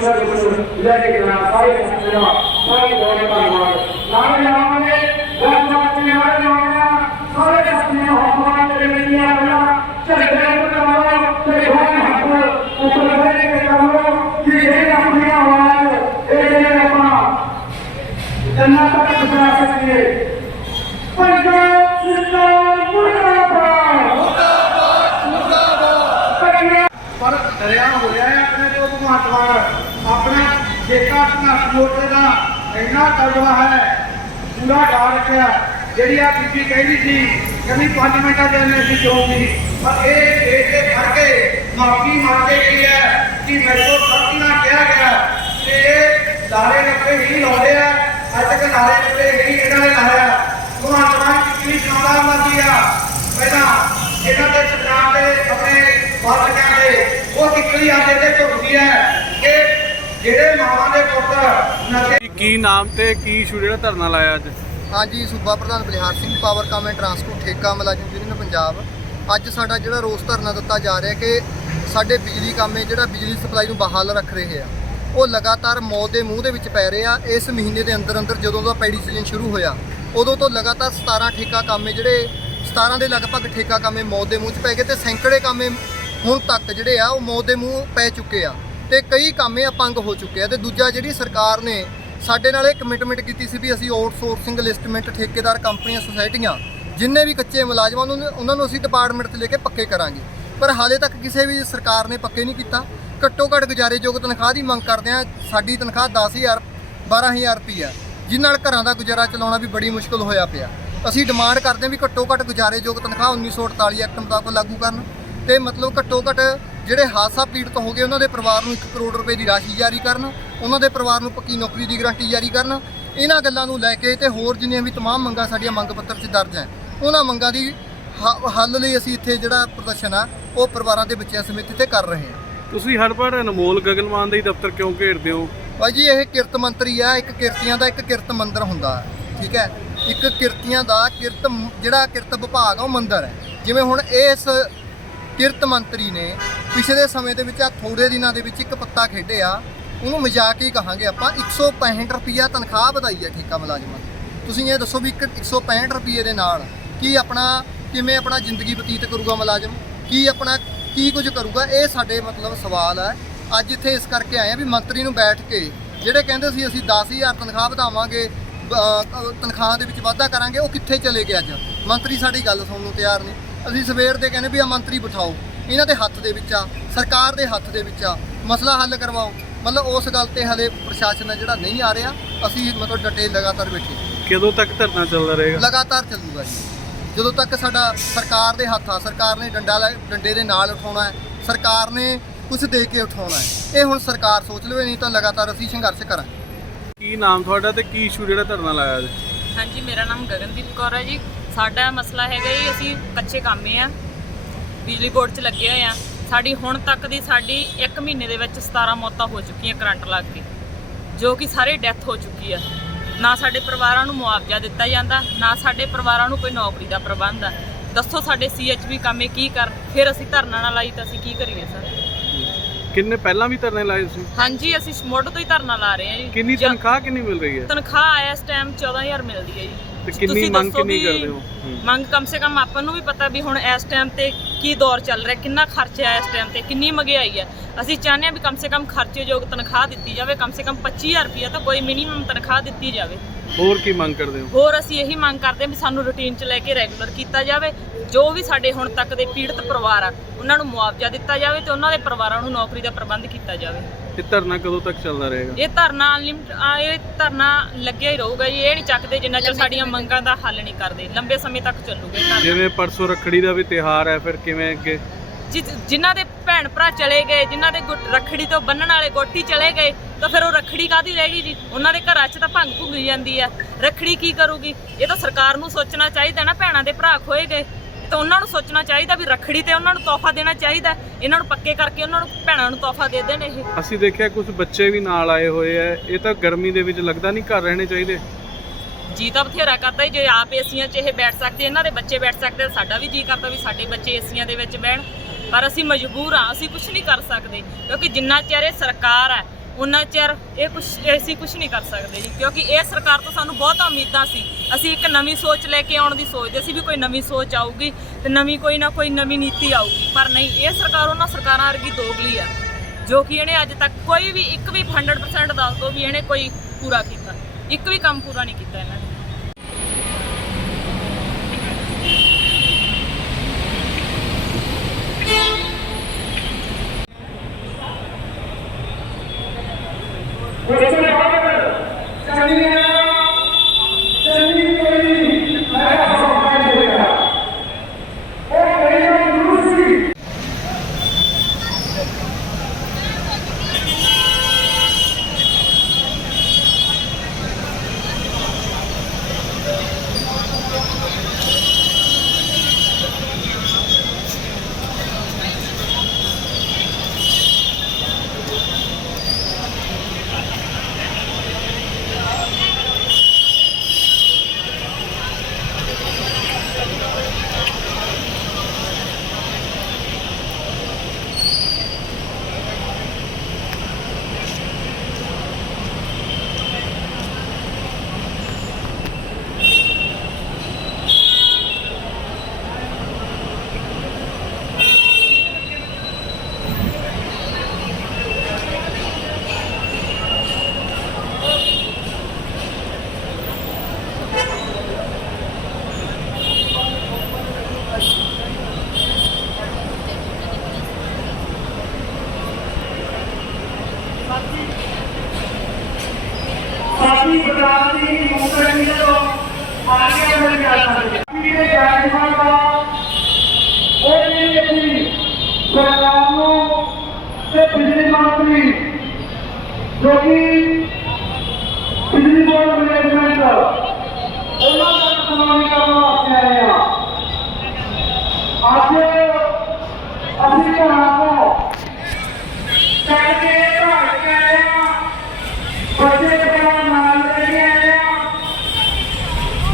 ਨੂੰ ਲੈ ਕੇ ਜਾਣਾ ਸਾਰੇ ਸੰਗਤਾਂ ਦਾ ਸਾਰੇ ਬਹੁਤ ਧੰਨਵਾਦ ਨਾਲੇ ਆਵਾਂਗੇ ਜਦ ਮਾਤੇ ਨਾਲ ਆਉਣਾ ਸਾਰੇ ਸਾਥੀਆਂ ਹਮਾਰਾ ਤੇ ਮੇਰੀਆਂ ਬਣਾ ਝਗੜੇ ਬਣਾਓ ਤੇ ਹੋਣ ਹੱਥ ਉੱਪਰ ਲੈ ਕੇ ਕਰੋ ਕਿ ਇਹ ਆਪਣੀਆਂ ਆਵਾਜ਼ ਇਹ ਜਿਹੜੇ ਆਪਾਂ ਜੰਨਤ ਤੱਕ ਪਹੁੰਚਾ ਸਕੀਏ ਪੰਜਾਬ ਸਰਕਾਰ ਮੁਰਦਾਬਾਦ ਪਰ ਦਰਿਆ ਹੋਇਆ ਹੈ ਆਪਣੇ ਤੋਂ ਭਗਵੰਤ ਆਪਣਾ ਠੇਕਾ ਸੰਘਰਸ਼ ਮੋਰਚੇ ਦਾ ਇੰਨਾ ਤਗੜਾ ਹੈ, ਪੂਰਾ ਡਾ ਰੱਖਿਆ ਜਿਹੜੀ ਆ ਬੀਬੀ ਕਹਿੰਦੀ ਸੀ, ਕਹਿੰਦੀ 5 ਮਿੰਟਾਂ ਦੇ ਅੰਦਰ ਅਸੀਂ ਚੋਂਗੀ ਪਰ ਇਹ ਦੇਸ਼ ਦੇ ਖੜ ਕੇ ਮਾਫੀ ਮੰਗ ਕੇ ਗਈ ਹੈ ਕਿ ਮੈਨੂੰ ਗਲਤੀ ਨਾਲ ਕਿਹਾ ਗਿਆ ਤੇ ਇਹ ਲਾਰੇ ਲੱਪੇ ਹੀ ਲਾਉਂਦੇ ਆ, ਅੱਜ ਤੱਕ ਲਾਰੇ ਲੱਪੇ ਹੀ ਇਹਨਾਂ ਨੇ ਲਾਇਆ। ਭਗਵੰਤ ਮਾਨ ਕਿੰਨੀ ਚੌੜਾ ਮਰਦੀ ਆ। ਪਹਿਲਾਂ ਇਹਨਾਂ ਦੇ ਬਾਦਸ਼ਾਹ ਦੇ ਉਹ ਕਿੱਕਲੀ ਆਦੇ ਤੇ ਝੁਕਦੀ ਹੈ ਕਿ ਜਿਹੜੇ ਮਾਵਾਂ ਦੇ ਪੁੱਤ ਨਸ਼ੇ ਕੀ- ਨਾਮ ਤੇ ਕੀ ਇਸ਼ੂ ਜਿਹੜਾ ਧਰਨਾ ਲਾਇਆ ਅੱਜ? ਹਾਂਜੀ ਸੂਬਾ ਪ੍ਰਧਾਨ Balihar Singh Powercom and transport ਠੇਕਾ ਮੁਲਾਜ਼ਮ ਯੂਨੀਅਨ ਪੰਜਾਬ। ਅੱਜ ਸਾਡਾ ਜਿਹੜਾ ਰੋਸ ਧਰਨਾ ਦਿੱਤਾ ਜਾ ਰਿਹਾ ਕਿ ਸਾਡੇ ਬਿਜਲੀ ਕਾਮੇ ਜਿਹੜਾ ਬਿਜਲੀ ਸਪਲਾਈ ਨੂੰ ਬਹਾਲ ਰੱਖ ਰਹੇ ਆ। ਉਹ ਲਗਾਤਾਰ ਮੌਤ ਦੇ ਮੂੰਹ ਦੇ ਵਿੱਚ ਪੈ ਰਹੇ ਆ। ਇਸ ਮਹੀਨੇ ਦੇ ਅੰਦਰ ਅੰਦਰ ਜਦੋਂ ਦਾ ਪੈਡੀ ਸੀਜ਼ਨ ਸ਼ੁਰੂ ਹੋਇਆ ਉਦੋਂ ਤੋਂ ਲਗਾਤਾਰ 17 ਠੇਕਾ ਕਾਮੇ ਜਿਹੜੇ 17 ਦੇ ਲਗਭਗ ਠੇਕਾ ਕਾਮੇ ਮੌਤ ਦੇ ਮੂੰਹ 'ਚ ਪੈ ਗਏ ਤੇ ਸੈਂਕੜੇ ਕਾਮੇ ਹੁਣ ਤੱਕ ਜਿਹੜੇ ਆ ਉਹ ਮੌਤ ਦੇ ਮੂੰਹ ਪੈ ਚੁੱਕੇ ਆ ਤੇ ਕਈ ਕੰਮ ਇਹ ਅਪੰਗ ਹੋ ਚੁੱਕੇ ਆ ਤੇ ਦੂਜਾ ਜਿਹੜੀ ਸਰਕਾਰ ਨੇ ਸਾਡੇ ਨਾਲ ਇਹ ਕਮਿਟਮੈਂਟ ਕੀਤੀ ਸੀ ਵੀ ਅਸੀਂ ਆਊਟਸੋਰਸਿੰਗ ਲਿਸਟਮੈਂਟ ਠੇਕੇਦਾਰ ਕੰਪਨੀਆਂ ਸੁਸਾਇਟੀਆਂ ਜਿੰਨੇ ਵੀ ਕੱਚੇ ਮੁਲਾਜ਼ਮਾਂ ਨੂੰ ਉਹਨਾਂ ਨੂੰ ਅਸੀਂ ਡਿਪਾਰਟਮੈਂਟ ਤੇ ਲੈ ਕੇ ਪੱਕੇ ਕਰਾਂਗੇ। ਪਰ ਹਾਲੇ ਤੱਕ ਕਿਸੇ ਵੀ ਸਰਕਾਰ ਨੇ ਪੱਕੇ ਨਹੀਂ ਕੀਤਾ। ਘੱਟੋ ਘੱਟ ਗੁਜ਼ਾਰੇਯੋਗ ਤਨਖਾਹ ਦੀ ਮੰਗ ਕਰਦੇ ਆ। ਸਾਡੀ ਤਨਖਾਹ 10000 12000 ਰੁਪਈਆ ਜਿਸ ਨਾਲ ਘਰਾਂ ਦਾ ਗੁਜ਼ਾਰਾ ਚਲਾਉਣਾ ਵੀ ਬੜੀ ਮੁਸ਼ਕਲ ਹੋਇਆ ਪਿਆ। ਅਸੀਂ ਡਿਮਾਂਡ ਕਰਦੇ ਹਾਂ ਵੀ ਘੱਟੋ ਘੱਟ ਗੁਜ਼ਾਰੇਯੋਗ ਤਨਖਾਹ 1948 ਐਕਟ ਮੁਤਾਬਕ ਲਾਗੂ ਕਰਨ। ਤੇ ਮਤਲਬ ਘੱਟੋ ਘੱਟ ਜਿਹੜੇ ਹਾਦਸਾ ਪੀੜਤ ਹੋ ਗਏ ਉਹਨਾਂ ਦੇ ਪਰਿਵਾਰ ਨੂੰ 1 ਕਰੋੜ ਰੁਪਏ ਦੀ ਰਾਸ਼ੀ ਜਾਰੀ ਕਰਨ ਉਹਨਾਂ ਦੇ ਪਰਿਵਾਰ ਨੂੰ ਪੱਕੀ ਨੌਕਰੀ ਦੀ ਗਾਰੰਟੀ ਜਾਰੀ ਕਰਨ। ਇਹਨਾਂ ਗੱਲਾਂ ਨੂੰ ਲੈ ਕੇ ਤੇ ਹੋਰ ਜਿੰਨੀਆਂ ਵੀ ਤਮਾਮ ਮੰਗਾਂ ਸਾਡੀਆਂ ਮੰਗ ਪੱਤਰ 'ਚ ਦਰਜ ਹੈ। ਉਹਨਾਂ ਮੰਗਾਂ ਦੀ ਹੱਲ ਲਈ ਅਸੀਂ ਇੱਥੇ ਜਿਹੜਾ ਪ੍ਰਦਰਸ਼ਨ ਆ ਉਹ ਪਰਿਵਾਰਾਂ ਦੇ ਬੱਚਿਆਂ ਸਮੇਤ ਇੱਥੇ ਕਰ ਰਹੇ ਹਾਂ। ਤੁਸੀਂ ਹਰ ਵਾਰ ਅਨਮੋਲ ਗਗਨਮਾਨ ਦਾ ਦਫ਼ਤਰ ਕਿਉਂ ਘੇਰਦੇ ਹੋ? ਭਾਈ ਜੀ ਇਹ ਕਿਰਤ ਮੰਤਰੀ ਆ ਇੱਕ ਕਿਰਤੀਆਂ ਦਾ ਇੱਕ ਕਿਰਤ ਮੰਦਰ ਹੁੰਦਾ ਠੀਕ ਹੈ? ਇੱਕ ਕਿਰਤੀਆਂ ਦਾ ਕਿਰਤ ਜਿਹੜਾ ਕਿਰਤ ਵਿਭਾਗ ਆ ਉਹ ਮੰਦਰ ਹੈ। ਜਿਵੇਂ ਹੁਣ ਇਸ ਕਿਰਤ ਮੰਤਰੀ ਨੇ ਪਿਛਲੇ ਸਮੇਂ ਦੇ ਵਿੱਚ ਆ ਥੋੜੇ ਦਿਨਾਂ ਦੇ ਵਿੱਚ ਇੱਕ ਪੱਤਾ ਖੇਡਿਆ ਉਹਨੂੰ ਮਜ਼ਾਕ ਹੀ ਕਹਾਂਗੇ ਆਪਾਂ 165 ਰੁਪਈਆ ਤਨਖਾਹ ਵਧਾਈ ਹੈ ਠੇਕਾ ਮੁਲਾਜ਼ਮਾਂ ਦੀ। ਤੁਸੀਂ ਇਹ ਦੱਸੋ ਵੀ ਇੱਕ 165 ਰੁਪਈਏ ਦੇ ਨਾਲ ਕੀ ਆਪਣਾ ਕਿਵੇਂ ਆਪਣਾ ਜ਼ਿੰਦਗੀ ਬਤੀਤ ਕਰੂਗਾ ਮੁਲਾਜ਼ਮ? ਕੀ ਆਪਣਾ ਕੀ ਕੁਝ ਕਰੂਗਾ? ਇਹ ਸਾਡੇ ਮਤਲਬ ਸਵਾਲ ਹੈ ਅੱਜ ਇੱਥੇ ਇਸ ਕਰਕੇ ਆਏ ਆ ਵੀ ਮੰਤਰੀ ਨੂੰ ਬੈਠ ਕੇ ਜਿਹੜੇ ਕਹਿੰਦੇ ਸੀ ਅਸੀਂ 10000 ਤਨਖਾਹ ਵਧਾਵਾਂਗੇ ਅਹ, ਤਨਖਾਹ ਦੇ ਵਿੱਚ ਵਾਧਾ ਕਰਾਂਗੇ ਉਹ ਕਿੱਥੇ ਚਲੇ ਗਏ ਅੱਜ? ਮੰਤਰੀ ਸਾਡੀ ਗੱਲ ਸੁਣਨ ਨੂੰ ਤਿਆਰ ਨਹੀਂ ਅਸੀਂ ਸਵੇਰ ਦੇ ਕਹਿੰਦੇ ਵੀ ਆ ਮੰਤਰੀ ਬਿਠਾਓ ਇਹਨਾਂ ਦੇ ਹੱਥ ਦੇ ਵਿੱਚ ਆ ਸਰਕਾਰ ਦੇ ਹੱਥ ਦੇ ਵਿੱਚ ਆ ਮਸਲਾ ਹੱਲ ਕਰਵਾਓ। ਮਤਲਬ ਉਸ ਗੱਲ ਤੇ ਹਲੇ ਪ੍ਰਸ਼ਾਸਨ ਜਿਹੜਾ ਨਹੀਂ ਆ ਰਿਹਾ ਅਸੀਂ ਮਤਲਬ ਡਟੇ ਲਗਾਤਾਰ ਬੈਠੇ ਕਦੋਂ ਤੱਕ ਧਰਨਾ ਚੱਲਦਾ ਰਹੇਗਾ? ਲਗਾਤਾਰ ਚੱਲੂਗਾ ਜੀ। ਜਦੋਂ ਤੱਕ ਸਾਡਾ ਸਰਕਾਰ ਦੇ ਹੱਥ ਆ ਸਰਕਾਰ ਨੇ ਡੰਡਾ ਲੈ- ਡੰਡੇ ਦੇ ਨਾਲ ਉਠਾਉਣਾ ਹੈ ਸਰਕਾਰ ਨੇ ਕੁਝ ਦੇ ਕੇ ਉਠਾਉਣਾ ਹੈ ਇਹ ਹੁਣ ਸਰਕਾਰ ਸੋਚ ਲਵੇ ਨਹੀਂ ਤਾਂ ਲਗਾਤਾਰ ਅਸੀਂ ਸੰਘਰਸ਼ ਕਰਾਂਗੇ। ਕੀ ਨਾਮ ਤੁਹਾਡਾ ਤੇ ਕੀ ਇਸ਼ੂ ਜਿਹੜਾ ਧਰਨਾ ਲਾਇਆ ਅੱਜ? ਹਾਂਜੀ ਮੇਰਾ ਨਾਮ ਗਗਨਦੀਪ ਕੌਰ ਹੈ ਜੀ। ਸਾਡਾ ਮਸਲਾ ਹੈਗਾ ਜੀ ਅਸੀਂ ਕੱਚੇ ਕਾਮੇ ਆ। ਬਿਜਲੀ ਬੋਰਡ 'ਚ ਲੱਗੇ ਹੋਏ ਆ। ਸਾਡੀ ਹੁਣ ਤੱਕ ਦੀ ਸਾਡੀ 1 ਮਹੀਨੇ ਦੇ ਵਿੱਚ 17 ਮੌਤਾਂ ਹੋ ਚੁੱਕੀਆਂ ਕਰੰਟ ਲੱਗ ਕੇ ਜੋ ਕਿ ਸਾਰੇ ਡੈਥ ਹੋ ਚੁੱਕੀ ਆ। ਨਾ ਸਾਡੇ ਪਰਿਵਾਰਾਂ ਨੂੰ ਮੁਆਵਜ਼ਾ ਦਿੱਤਾ ਜਾਂਦਾ ਨਾ ਸਾਡੇ ਪਰਿਵਾਰਾਂ ਨੂੰ ਕੋਈ ਨੌਕਰੀ ਦਾ ਪ੍ਰਬੰਧ ਆ। ਦੱਸੋ ਸਾਡੇ ਸੀਐਚਬੀ ਕਾਮੇ ਕੀ ਕਰ ਫਿਰ ਅਸੀਂ ਧਰਨਾ ਨਾ ਲਾਈ ਤਾਂ ਅਸੀਂ ਕੀ ਕਰੀਏ ਸਰ? ਕਿੰਨੇ ਪਹਿਲਾਂ ਵੀ ਧਰਨੇ ਲਾਏ ਸੀ? ਹਾਂਜੀ ਅਸੀਂ ਮੁੱਢ ਤੋਂ ਹੀ ਧਰਨਾ ਲਾ ਰਹੇ ਹਾਂ ਜੀ। ਕਿੰਨੀ ਜਾਂ- ਤਨਖਾਹ ਕਿੰਨੀ ਮਿਲ ਰਹੀ ਹੈ? ਤਨਖਾਹ ਆਇਆ ਇਸ ਟਾਈਮ 14000 ਮਿਲਦੀ ਹੈ ਜੀ। ਤੇ ਕਿੰਨੀ ਤੁਸੀਂ ਮੰਗ ਦੱਸੋ ਕਿੰਨੀ ਵੀ ਕਰਦੇ ਹੋ? ਹੂੰ। ਮੰਗ ਕਮ ਸੇ ਕਮ ਆਪਾਂ ਨੂੰ ਵੀ ਪਤਾ ਵੀ ਹੁਣ ਇਸ ਟਾਈਮ ਤੇ ਕੀ ਦੌਰ ਚੱਲ ਰਿਹਾ ਕਿੰਨਾ ਖਰਚਾ ਹੈ ਇਸ ਟਾਈਮ ਤੇ ਕਿੰਨੀ ਮਹਿੰਗਾਈ ਹੈ। ਅਸੀਂ ਚਾਹੁੰਦੇ ਹਾਂ ਵੀ ਕਮ ਸੇ ਕਮ ਖਰਚੇਯੋਗ ਤਨਖਾਹ ਦਿੱਤੀ ਜਾਵੇ ਕਮ ਸੇ ਕਮ 25000 ਰੁਪਏ ਤਾਂ ਕੋਈ ਮਿਨੀਮਮ ਤਨਖਾਹ ਦਿੱਤੀ ਜਾਵੇ। ਹੋਰ ਕੀ ਮੰਗ ਕਰਦੇ ਹੋ? ਹੋਰ ਅਸੀਂ ਇਹੀ ਮੰਗ ਕਰਦੇ ਹਾਂ ਵੀ ਸਾਨੂੰ ਰੁਟੀਨ 'ਚ ਲੈ ਕੇ ਰੈਗੂਲਰ ਕੀਤਾ ਜਾਵੇ ਜੋ ਵੀ ਸਾਡੇ ਹੁਣ ਤੱਕ ਦੇ ਪੀੜਤ ਪਰਿਵਾਰ ਆ ਉਹਨਾਂ ਨੂੰ ਮੁਆਵਜ਼ਾ ਦਿੱਤਾ ਜਾਵੇ ਤੇ ਉਹਨਾਂ ਦੇ ਪਰਿਵਾਰਾਂ ਨੂੰ ਨੌਕਰੀ ਦਾ ਪ੍ਰਬੰਧ ਕੀਤਾ ਜਾਵੇ। ਇਹ ਧਰਨਾ ਕਦੋਂ ਤੱਕ ਚੱਲਦਾ ਰਹੇਗਾ? ਇਹ ਧਰਨਾ ਅਨਲਿਮਟ ਇਹ ਧਰਨਾ ਲੱਗਿਆ ਹੀ ਰਹੂਗਾ ਜੀ ਇਹ ਨਹੀਂ ਚੱਕਦੇ ਜਿੰਨਾ ਚਿਰ ਸਾਡੀਆਂ ਮੰਗਾਂ ਦਾ ਹੱਲ ਨਹੀਂ ਕਰਦੇ ਲੰਬੇ ਸਮੇਂ ਤੱਕ ਚੱਲੂਗਾ ਇਹ ਧਰਨਾ। ਜਿਵੇਂ ਪਰਸੋਂ ਰੱਖੜੀ ਦਾ ਵੀ ਤਿਹਾਰ ਹੈ ਫਿਰ ਕਿਵੇਂ ਅੱਗੇ? ਜਿ- ਜਿਨ੍ਹਾਂ ਦੇ ਭੈਣ ਭਰਾ ਚਲੇ ਗਏ ਜਿਨ੍ਹਾਂ ਦੇ ਗੁੱਟ- ਰੱਖੜੀ ਤੋਂ ਬੰਨਣ ਵਾਲੇ ਗੋਟੀ ਚਲੇ ਗਏ ਤਾਂ ਫਿਰ ਉਹ ਰੱਖੜੀ ਕਾਦੀ ਰਹਿ ਗਈ ਜੀ? ਉਹਨਾਂ ਦੇ ਘਰਾਂ 'ਚ ਤਾਂ ਭੰਗ ਭੁੱਗੀ ਜਾਂਦੀ ਆ। ਰੱਖੜੀ ਕੀ ਕਰੂਗੀ? ਇਹ ਤਾਂ ਸਰਕਾਰ ਨੂੰ ਸੋਚਣਾ ਚਾਹੀਦਾ ਨਾ ਭੈਣਾਂ ਦੇ ਭਰਾ ਖੋਏ ਗਏ। ਤਾਂ ਉਹਨਾਂ ਨੂੰ ਸੋਚਣਾ ਚਾਹੀਦਾ ਵੀ ਰੱਖੜੀ ਤੇ ਉਹਨਾਂ ਨੂੰ ਤੋਹਫਾ ਦੇਣਾ ਚਾਹੀਦਾ। ਇਹਨਾਂ ਨੂੰ ਪੱਕੇ ਕਰਕੇ ਉਹਨਾਂ ਨੂੰ ਭੈਣਾਂ ਨੂੰ ਤੋਹਫਾ ਦੇ ਦੇਣ ਇਹ। ਅਸੀਂ ਦੇਖਿਆ ਕੁਝ ਬੱਚੇ ਵੀ ਨਾਲ ਆਏ ਹੋਏ ਐ ਇਹ ਤਾਂ ਗਰਮੀ ਦੇ ਵਿੱਚ ਲੱਗਦਾ ਨਹੀਂ ਘਰ ਰਹਿਣੇ ਚਾਹੀਦੇ। ਜੀ ਤਾਂ ਬਥੇਰਾ ਕਰਦਾ ਜੇ ਆਪ ਏਸੀਆਂ 'ਚ ਇਹ ਬੈਠ ਸਕਦੇ ਇਹਨਾਂ ਦੇ ਬੱਚੇ ਬੈਠ ਸਕਦੇ ਤਾਂ ਸਾਡਾ ਵੀ ਜੀ ਕਰਦਾ ਵੀ ਸਾਡੇ ਬੱਚੇ ਏਸੀਆਂ ਦੇ ਵਿੱਚ ਬਹਿਣ। ਪਰ ਅਸੀਂ ਮਜਬੂਰ ਹਾਂ, ਅਸੀਂ ਕੁਝ ਨਹੀਂ ਕਰ ਸਕਦੇ ਕਿਉਂਕਿ ਜਿੰਨਾ ਚਿਰ ਇਹ ਸਰਕਾਰ ਹੈ ਉਹਨਾਂ ਚਿਰ ਇਹ ਕੁਝ ਅਸੀਂ ਕੁਝ ਨਹੀਂ ਕਰ ਸਕਦੇ ਜੀ। ਕਿਉਂਕਿ ਇਹ ਸਰਕਾਰ ਤੋਂ ਸਾਨੂੰ ਬਹੁਤ ਉਮੀਦਾਂ ਸੀ। ਅਸੀਂ ਇੱਕ ਨਵੀਂ ਸੋਚ ਲੈ ਕੇ ਆਉਣ ਦੀ ਸੋਚਦੇ ਸੀ ਵੀ ਕੋਈ ਨਵੀਂ ਸੋਚ ਆਊਗੀ ਤੇ ਨਵੀਂ ਕੋਈ ਨਾ ਕੋਈ ਨਵੀਂ ਨੀਤੀ ਆਊਗੀ। ਪਰ ਨਹੀਂ, ਇਹ ਸਰਕਾਰ ਉਹਨਾਂ ਸਰਕਾਰਾਂ ਵਰਗੀ ਦੋਗਲੀ ਆ, ਜੋ ਕਿ ਇਹਨੇ ਅੱਜ ਤੱਕ ਕੋਈ ਵੀ ਇੱਕ ਵੀ 100% ਦੱਸ ਦੋ ਵੀ ਇਹਨੇ ਕੋਈ ਪੂਰਾ ਕੀਤਾ। ਇੱਕ ਵੀ ਕੰਮ ਪੂਰਾ ਨਹੀਂ ਕੀਤਾ ਇਹਨਾਂ ਨੇ ਉਸ ਤੋਂ ਬਾਅਦ ਚੰਡੀਗੜ੍ਹ ਚੰਗੀ ਕੋਈ ਮੈਂ ਸੌਖਾ ਹੋ ਗਿਆ ਉਹ ਮੇਰਾ ਗੁਰੂ ਸੀ ਸਾਡੀ ਬਰਾਤ ਦੀ ਮੁਕਰਮੀ ਤੋਂ ਆਗੇ ਹੋ ਜਾਣਾ ਹੈ ਇਹ ਜਾਇਮਾਨ ਦਾ ਉਹ ਵੀ ਅਸੀਂ ਸਰਕਾਰ ਨੂੰ ਤੇ ਬਿਜਲੀ ਮੰਤਰੀ ਜੋ ਕਿ ਬਿਜਲੀ ਬੋਰਡ ਮੈਨੇਜਮੈਂਟ ਉਹਨਾਂ ਦਾ ਸਨਮਾਨ ਕਰਨ ਵਾਸਤੇ ਆਏ ਹਾਂ ਅੱਜ ਅਸੀਂ ਘਰਾਂ ਤੋਂ ਚੱਲ ਕੇ